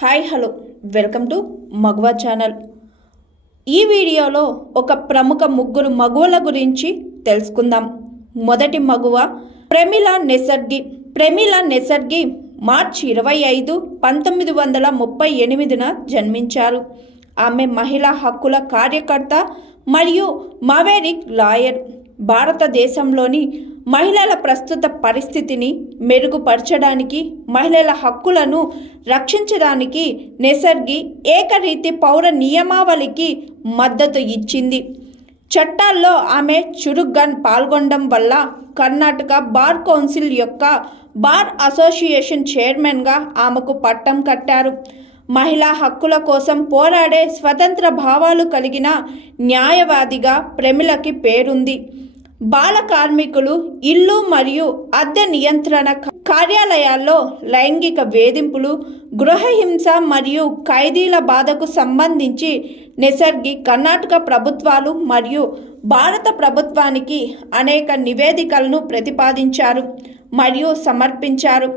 Hi hello. Welcome to Maguva channel. ఈ వీడియోలో ఒక ప్రముఖ ముగ్గురు మగువల గురించి తెలుసుకుందాం. మొదటి మగువ ప్రమిళ నెసర్గి. ప్రమిళ నెసర్గి మార్చి ఇరవై ఐదు పంతొమ్మిది వందల ముప్పై ఎనిమిదిన జన్మించారు. ఆమె మహిళా హక్కుల కార్యకర్త మరియు మవేరిక్ లాయర్. భారతదేశంలోని మహిళల ప్రస్తుత పరిస్థితిని మెరుగుపరచడానికి మహిళల హక్కులను రక్షించడానికి నెసర్గి ఏకరీతి పౌర నియమావళికి మద్దతు ఇచ్చింది. చట్టాల్లో ఆమె చురుగ్గా పాల్గొనడం వల్ల కర్ణాటక బార్ కౌన్సిల్ యొక్క బార్ అసోసియేషన్ చైర్మన్గా ఆమెకు పట్టం కట్టారు. మహిళా హక్కుల కోసం పోరాడే స్వతంత్ర భావాలు కలిగిన న్యాయవాదిగా ప్రమిళకి పేరుంది. బాల కార్మికులు ఇల్లు మరియు అద్దె నియంత్రణ కార్యాలయాల్లో లైంగిక వేధింపులు గృహహింస మరియు ఖైదీల బాధకు సంబంధించి నిసర్గి కర్ణాటక ప్రభుత్వాలు మరియు భారత ప్రభుత్వానికి అనేక నివేదికలను ప్రతిపాదించారు మరియు సమర్పించారు.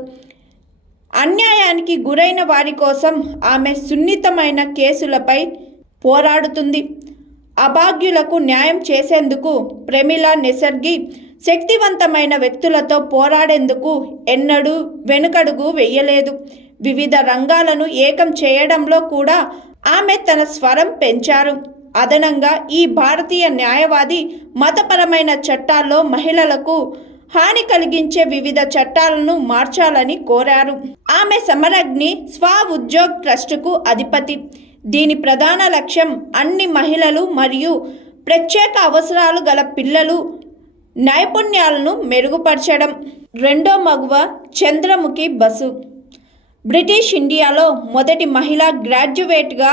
అన్యాయానికి గురైన వారి కోసం ఆమె సున్నితమైన కేసులపై పోరాడుతుంది. అభాగ్యులకు న్యాయం చేసేందుకు ప్రమిళ నిసర్గి శక్తివంతమైన వ్యక్తులతో పోరాడేందుకు ఎన్నడూ వెనుకడుగు వెయ్యలేదు వివిధ రంగాలను ఏకం చేయడంలో కూడా ఆమె తన స్వరం పెంచారు. అదనంగా ఈ భారతీయ న్యాయవాది మతపరమైన చట్టాల్లో మహిళలకు హాని కలిగించే వివిధ చట్టాలను మార్చాలని కోరారు. ఆమె సమరగ్ని స్వ ఉద్యోగ్ ట్రస్టుకు అధిపతి. దీని ప్రధాన లక్ష్యం అన్ని మహిళలు మరియు ప్రత్యేక అవసరాలు గల పిల్లలు నైపుణ్యాలను మెరుగుపరచడం. రెండో మగువ చంద్రముఖి బసు. బ్రిటిష్ ఇండియాలో మొదటి మహిళా గ్రాడ్యుయేట్గా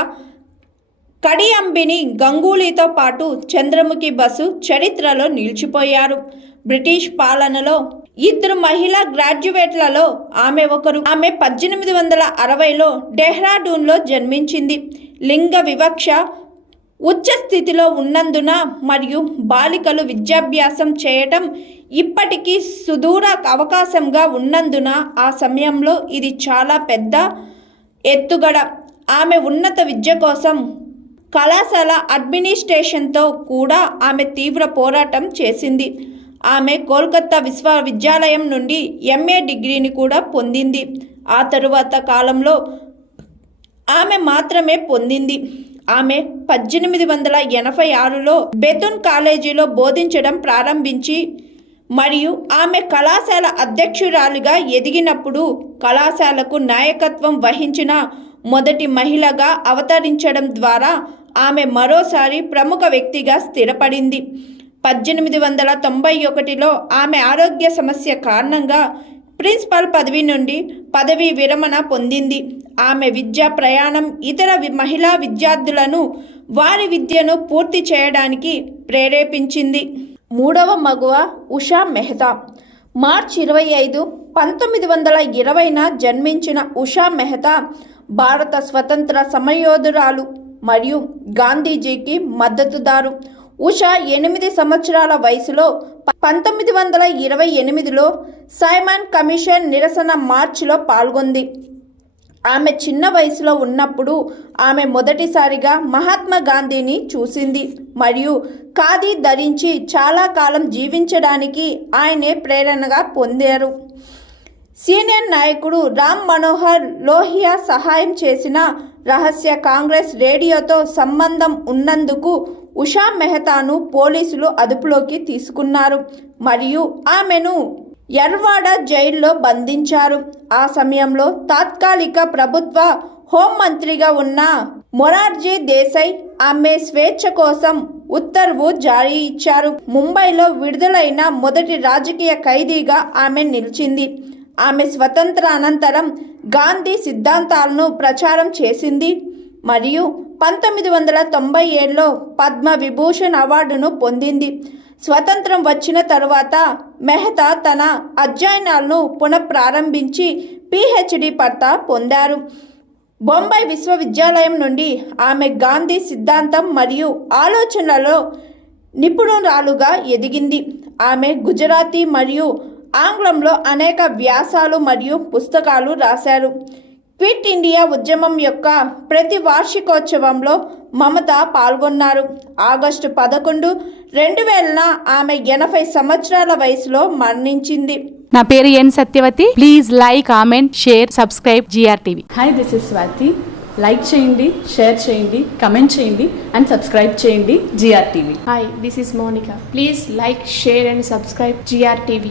కడియంబిని గంగూలీతో పాటు చంద్రముఖి బసు చరిత్రలో నిలిచిపోయారు. బ్రిటిష్ పాలనలో ఇద్దరు మహిళా గ్రాడ్యుయేట్లలో ఆమె ఒకరు. ఆమె పద్దెనిమిది వందల అరవైలో డెహ్రాడూన్లో జన్మించింది. లింగ వివక్ష ఉచ్చ స్థితిలో ఉన్నందున మరియు బాలికలు విద్యాభ్యాసం చేయటం ఇప్పటికీ సుదూర అవకాశంగా ఉన్నందున ఆ సమయంలో ఇది చాలా పెద్ద ఎత్తుగడ. ఆమె ఉన్నత విద్య కోసం కళాశాల అడ్మినిస్ట్రేషన్తో కూడా ఆమె తీవ్ర పోరాటం చేసింది. ఆమె కోల్కత్తా విశ్వవిద్యాలయం నుండి ఎంఏ డిగ్రీని కూడా పొందింది. ఆ తరువాత కాలంలో ఆమె మాత్రమే పొందింది. ఆమె పద్దెనిమిది వందల ఎనభై ఆరులో బెతున్ కాలేజీలో బోధించడం ప్రారంభించి మరియు ఆమె కళాశాల అధ్యక్షురాలిగా ఎదిగినప్పుడు కళాశాలకు నాయకత్వం వహించిన మొదటి మహిళగా అవతరించడం ద్వారా ఆమె మరోసారి ప్రముఖ వ్యక్తిగా స్థిరపడింది. పద్దెనిమిది వందల తొంభై ఒకటిలో ఆమె ఆరోగ్య సమస్య కారణంగా ప్రిన్సిపల్ పదవి నుండి పదవీ విరమణ పొందింది. ఆమె విద్యా ప్రయాణం ఇతర మహిళా విద్యార్థులను వారి విద్యను పూర్తి చేయడానికి ప్రేరేపించింది. మూడవ మగువ ఉషా మెహతా. మార్చి ఇరవై ఐదు పంతొమ్మిది వందల ఇరవైన జన్మించిన ఉషా మెహతా భారత స్వతంత్ర సమయోధురాలు మరియు గాంధీజీకి మద్దతుదారు. ఉషా ఎనిమిది సంవత్సరాల వయసులో పంతొమ్మిది వందల ఇరవై ఎనిమిదిలో సైమన్ కమిషన్ నిరసన మార్చిలో పాల్గొంది. ఆమె చిన్న వయసులో ఉన్నప్పుడు ఆమె మొదటిసారిగా మహాత్మా గాంధీని చూసింది మరియు ఖాదీ ధరించి చాలా కాలం జీవించడానికి ఆయనే ప్రేరణగా పొందారు. సీనియర్ నాయకుడు రామ్ మనోహర్ లోహియా సహాయం చేసిన రహస్య కాంగ్రెస్ రేడియోతో సంబంధం ఉన్నందుకు ఉషా మెహతాను పోలీసులు అదుపులోకి తీసుకున్నారు. మరియు ఆమెను ఎర్వాడ జైల్లో బంధించారు. ఆ సమయంలో తాత్కాలిక ప్రభుత్వ హోంమంత్రిగా ఉన్న మొరార్జీ దేశాయ్ ఆమె స్వేచ్ఛ కోసం ఉత్తర్వు జారీ ఇచ్చారు. ముంబైలో విడుదలైన మొదటి రాజకీయ ఖైదీగా ఆమె నిలిచింది. ఆమె స్వతంత్ర అనంతరం గాంధీ సిద్ధాంతాలను ప్రచారం చేసింది. మరియు పంతొమ్మిది వందల తొంభై ఏడులో పద్మ విభూషణ్ అవార్డును పొందింది. స్వతంత్రం వచ్చిన తరువాత మెహతా తన అధ్యయనాలను పునఃప్రారంభించి పిహెచ్డి పట్టా పొందారు. బొంబాయి విశ్వవిద్యాలయం నుండి ఆమె గాంధీ సిద్ధాంతం మరియు ఆలోచనలో నిపుణురాలుగా ఎదిగింది. ఆమె గుజరాతీ మరియు ఆంగ్లంలో అనేక వ్యాసాలు మరియు పుస్తకాలు రాశారు. క్విట్ ఇండియా ఉద్యమం యొక్క ప్రతి వార్షికోత్సవంలో మమత పాల్గొన్నారు. ఆగస్టు పదకొండు రెండు వేలన ఆమె ఎనభై సంవత్సరాల వయసులో మరణించింది. నా పేరు N Satyavathi. Please like comment share subscribe GR TV hi this is Swathi like చేయండి షేర్ చేయండి కమెంట్ చేయండి అండ్ సబ్స్క్రైబ్ చేయండి GR TV Hi, this is Monica. Please like, share, and subscribe GRTV.